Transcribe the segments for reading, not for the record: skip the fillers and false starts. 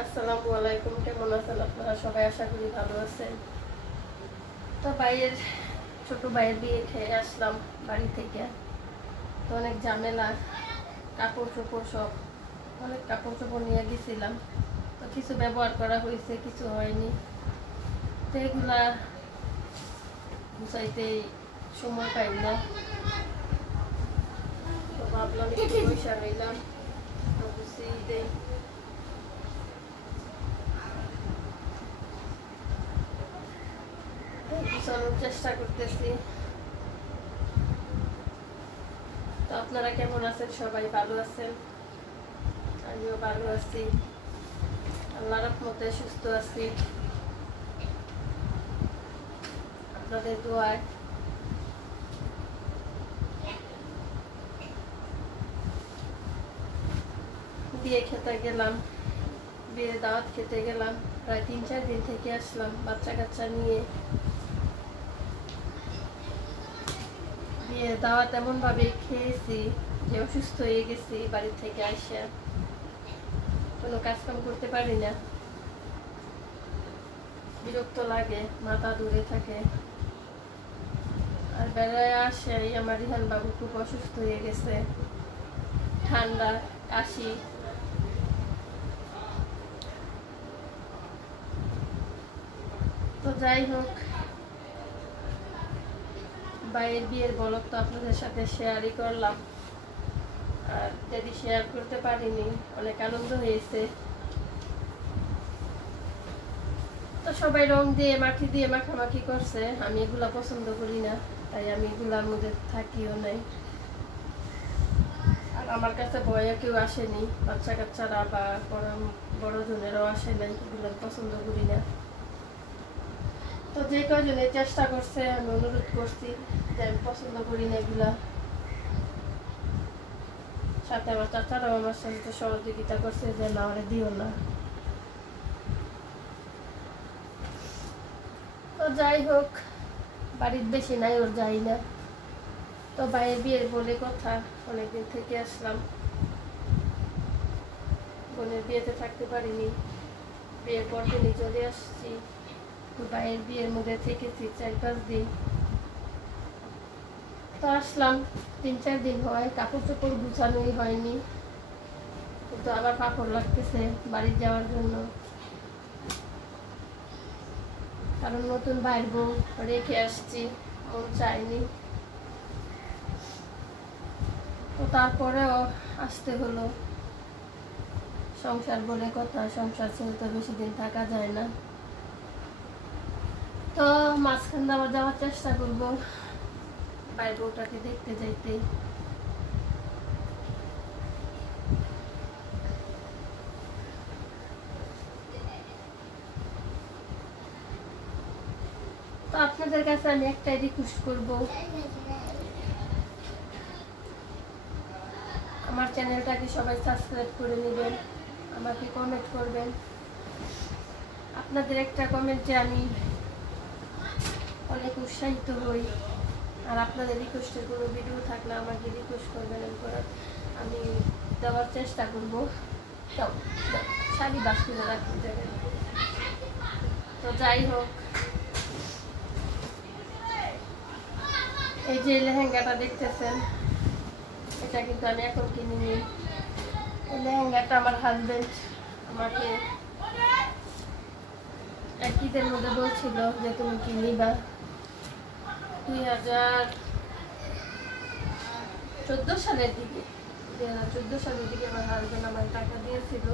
আসসালামু আলাইকুম, কেমন আছেন আপনারা সবাই? আশা করি ভালো আছেন। তো ভাইয়ের ছোট ভাইয়ের বিয়ে খেয়ে আসলাম বাড়ি থেকে। তো অনেক ঝামেলা, কাপড় চোপড় সব অনেক কাপড় চোপড় নিয়ে গেছিলাম। তো কিছু ব্যবহার করা হয়েছে, কিছু হয়নি। তো এগুলা গুছাইতে সময় পাই না। তো ভাবলাম একটু পয়সা নিলাম, তো গুছিয়ে দেই। গুছানোর চেষ্টা করতেছি। তো আপনারা কেমন আছেন? সবাই ভালো আছেন? আমিও ভালো আছি, আল্লাহর রহমতে সুস্থ আছি, আপনাদের দোয়ায়। বিয়ে খেতে গেলাম, বিয়ে দাওয়াত খেতে গেলাম, প্রায় 3-4 দিন থেকে আসলাম বাচ্চা কাচ্চা নিয়ে। বিয়ে দাওয়াত এমন ভাবে খেয়েছি যে অসুস্থ হয়ে গেছি। বাড়ি থেকে আসা কোনো কাজকাম করতে পারি না, বিরক্ত লাগে, মাথা দূরে থাকে। আর বেলায় আসে আমার রিহান বাবু খুব অসুস্থ হয়ে গেছে, ঠান্ডা, কাশি। তো যাই হোক, ভাইয়ের বিয়ের ব্লগ তো আপনাদের সাথে শেয়ারই করলাম। আর যদি শেয়ার করতে পারিনি, অনেক আনন্দ হয়েছে। তো সবাই রং দিয়ে মাটি দিয়ে মাখামাখি করছে, আমি এগুলা পছন্দ করি না, তাই আমি এগুলার মধ্যে থাকিও নাই। আর আমার কাছে ভয়ে কেউ আসেনি, বাচ্চা কাচ্চারা বা বড় জনেরাও আসে নাই, এগুলো পছন্দ করি না। তো যে কয়জনে চেষ্টা করছে, আমি অনুরোধ করছি যে আমি পছন্দ করি না এগুলা। সাথে আমার চাচারাও আমার সাথে সহযোগিতা করছে যে না, ওরা দিও না। তো যাই হোক, বাড়ির বেশি নাই, ওর যাই না। তো ভাইয়ের বিয়ের বলে কথা, অনেকদিন থেকে আসলাম, বোনের বিয়েতে থাকতে পারিনি, বিয়ের পর দিনই চলে আসছি। তো ভাইয়ের বিয়ের মধ্যে থেকেছি 4-5 দিন। তো আসলাম 3-4 দিন হয়, কাপড় চোপড় গুছানোই হয়নি, কিন্তু আবার কাপড় লাগতেছে বাড়ি যাওয়ার জন্য। কারণ নতুন ভাইয়ের বউ রেখে আসছি, মন চাইনি। তো তারপরেও আসতে হলো, সংসার বলে কথা, সংসার ছেড়ে তো বেশি দিন থাকা যায় না। তো মাঝখান আবার যাওয়ার চেষ্টা করবো ভাইয়ের বউটাকে দেখতে যাইতে। তো আপনাদের কাছে আমি একটাই রিকোয়েস্ট করব, আমার চ্যানেলটাকে সবাই সাবস্ক্রাইব করে নেবেন, আমাকে কমেন্ট করবেন। আপনাদের একটা কমেন্টে আমি অনেক উৎসাহিত হই। আর আপনাদের রিকোয়েস্টের কোনো ভিডিও থাকলে আমাকে রিকোয়েস্ট করবেন, আমি দেওয়ার চেষ্টা করব। শাড়ি বাস্তুলে রাখতে যাবেন। তো যাই হোক, এই যে লেহেঙ্গাটা দেখতেছেন, এটা কিন্তু আমি এখন কিনিনি। এই লেহেঙ্গাটা আমার হাজবেন্ড আমাকে ঈদের মধ্যে বলছিল যে তুমি কি নিবা। 2014 সালের দিকে, 2014 সালের দিকে আমার হাজবেন্ড আমার টাকা দিয়েছিল।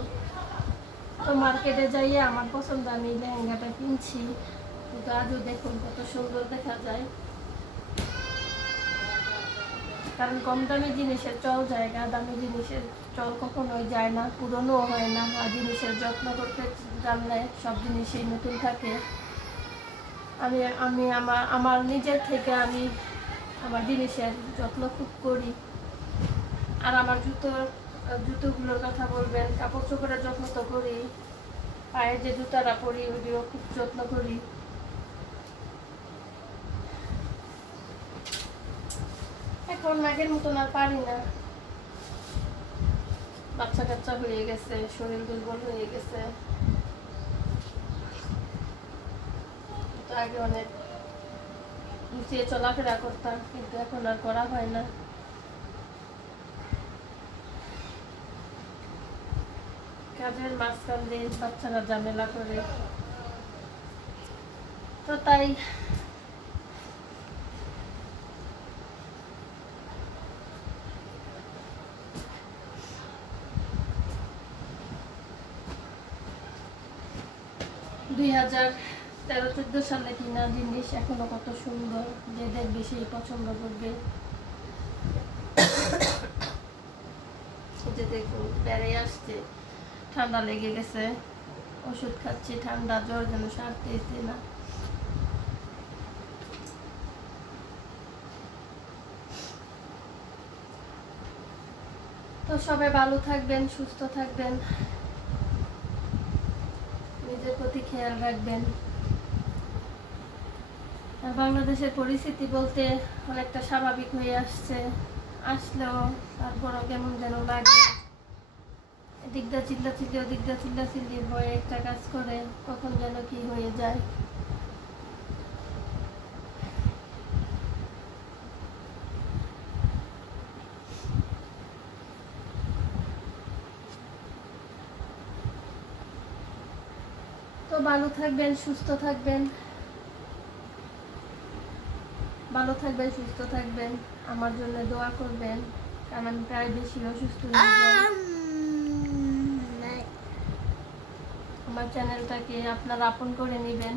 তো মার্কেটে যাইয়ে আমার পছন্দ আমি লেহেঙ্গাটা কিনছি, কিন্তু আজও দেখুন কত সুন্দর দেখা যায়। কারণ কম দামি জিনিসের চল জায়গা, দামি জিনিসের চল কখনোই যায় না, পুরনো হয় না। আর জিনিসের যত্ন করতে জানলে সব জিনিসই নতুন থাকে। আমি আমি আমার নিজের থেকে আমি আমার জিনিসের যত্ন খুব করি। আর আমার জুতোগুলোর কথা বলবেন, কাপড় চোপড়ের যত্ন তো করি, পায়ে যে জুতারা পরি ওইগুলো খুব যত্ন করি। এখন আগের মতন আর পারি না, বাচ্চা কাচ্চা হয়ে গেছে, শরীর দুর্বল হয়ে গেছে। তো আগে অনেক গুছিয়ে চলাফেরা করতাম, কিন্তু এখন আর করা হয় না। কাজের মাঝখান দিয়ে বাচ্চারা ঝামেলা করে, তো তাই দুই 2013-14 সালে কিনা জিনিস এখনো কত সুন্দর, যে দেখবে সেই পছন্দ করবে। যে দেখুন বেড়ে আসছে, ঠান্ডা লেগে গেছে, ওষুধ খাচ্ছি, ঠান্ডা জ্বর যেন সারতেছে না। তো সবাই ভালো থাকবেন, সুস্থ থাকবেন, নিজের প্রতি খেয়াল রাখবেন। আর বাংলাদেশের পরিস্থিতি বলতে অনেকটা স্বাভাবিক হয়ে আসলেও তারপরও কেমন যেন লাগে। এদিকটা চিল্লাচিল্লি, ওদিকটা চিল্লাচিল্লির ভয়ে একটা কাজ করে, কখন যেন কি হয়ে যায়। তো ভালো থাকবেন, সুস্থ থাকবেন, ভালো থাকবেন, সুস্থ থাকবেন, আমার জন্য দোয়া করবেন, কারণ আমি প্রায় বেশি অসুস্থ হয়ে যাই। আমার চ্যানেলটাকে আপনারা আপন করে নেবেন।